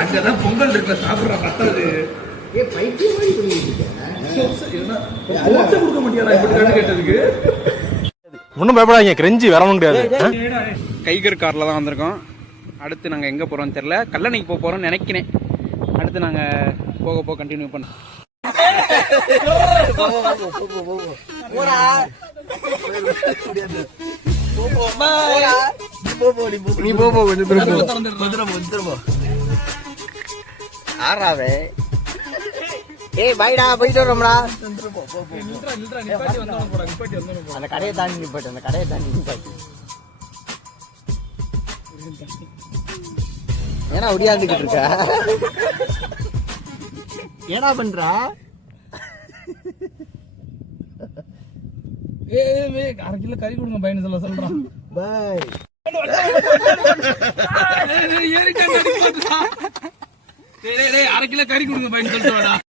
அங்கதான் பொங்கல் இருக்குல்ல சாப்பிடுற பத்தாது. ஒன்றும் பயப்படாதீங்க, கிரெஞ்சி வரணும் முடியாது. கைகர் காரில் தான் வந்திருக்கோம். அடுத்து நாங்கள் எங்கே போகிறோம்னு தெரில. கல்லணைக்கு போக போகிறோம்னு நினைக்கிறேன். அடுத்து நாங்கள் போக கண்டினியூ பண்ணோம். நீ போ ஆறாவே. ஏய் பைடா போயிட்டு வரோம்டா. அந்த கடையை தாண்டி நிப்பாட்டு, அந்த கடையை தாண்டி நிப்பாட்டு. ஏன்னா ஒடியாந்துக்கிட்டு இருக்கா? ஏன்னா பண்றா? அரை கிலோ கறி கொடுங்க பையன் சொல்றான். பாய் அரை கிலோ கறி கொடுங்க பையன் சொல்லிட்டு